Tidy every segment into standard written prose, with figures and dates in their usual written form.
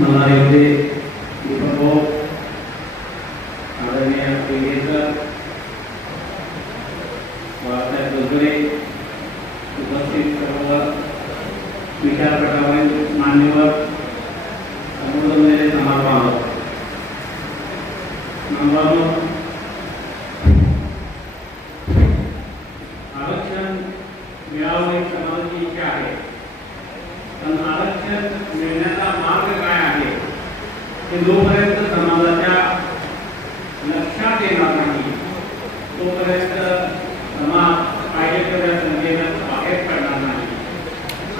मला येथे दीपकभाऊ आदरणीय पेगेकर बाळासाहेब जोगरे उपस्थित सर्व विचारपटावरील मान्यवर संबोधलेले समाज बांधव आरक्षण मिळावं ही समाजाची इच्छा आहे, पण आरक्षण मिळण्याचा मार्ग काय आहे हे जोपर्यंत समाजाच्या लक्षात येणार नाही तोपर्यंत समाज पाहिजे तेवढ्या संख्येनं बाहेर पडणार नाही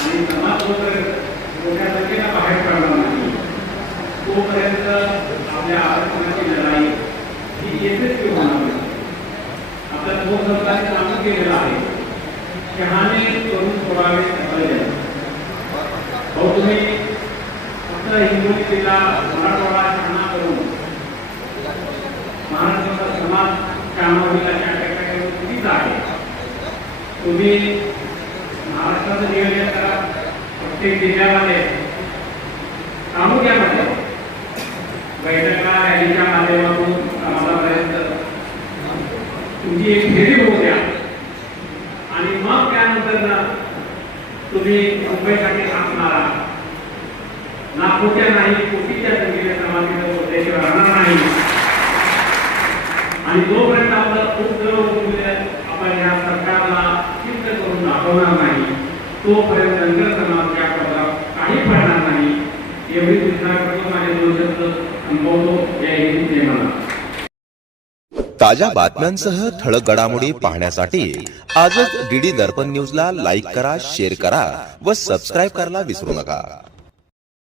आणि समाज जोपर्यंत मोठ्या संख्येनं बाहेर पडणार नाही तोपर्यंत आपल्या आरक्षणाची लढाई ही यशस्वी होणार नाही. आपल्या दोन सरकारने काम केलेलं आहे, शहाणे करून सोडावे सगळे. भाऊ तुम्ही फक्त हिंगोली जिल्हा मराठवाडा शहाणा करून महाराष्ट्राचा समाज शहाणा चुकीच आहे. तुम्ही महाराष्ट्राचं नियोजन करा, प्रत्येक जिल्ह्यामध्ये तालुक्यामध्ये बैठका रॅलीच्या माध्यमातून समाजापर्यंत तुमची एक फेरी होऊ द्या आणि मग त्यानंतर तुम्ही मुंबईसाठी हात मारा. लाखोच्या नाही कोटीच्या संख्येने समाजाचा उद्देश राहणार नाही आणि जोपर्यंत आपलं खूप आपण या सरकारला सिद्ध करून दाखवणार नाही तोपर्यंत नंतर समाजाच्या पदावर काही पडणार नाही. एवढी सूचना करतो, माझे 2 शब्द संपवतो. जय हिंद, जय महाराष्ट्र. ताज्या बातम्यांसह ठळक घडामोडी पाहण्यासाठी आजच डीडी दर्पण न्यूजला लाईक करा, शेअर करा व सबस्क्राईब करायला विसरू नका.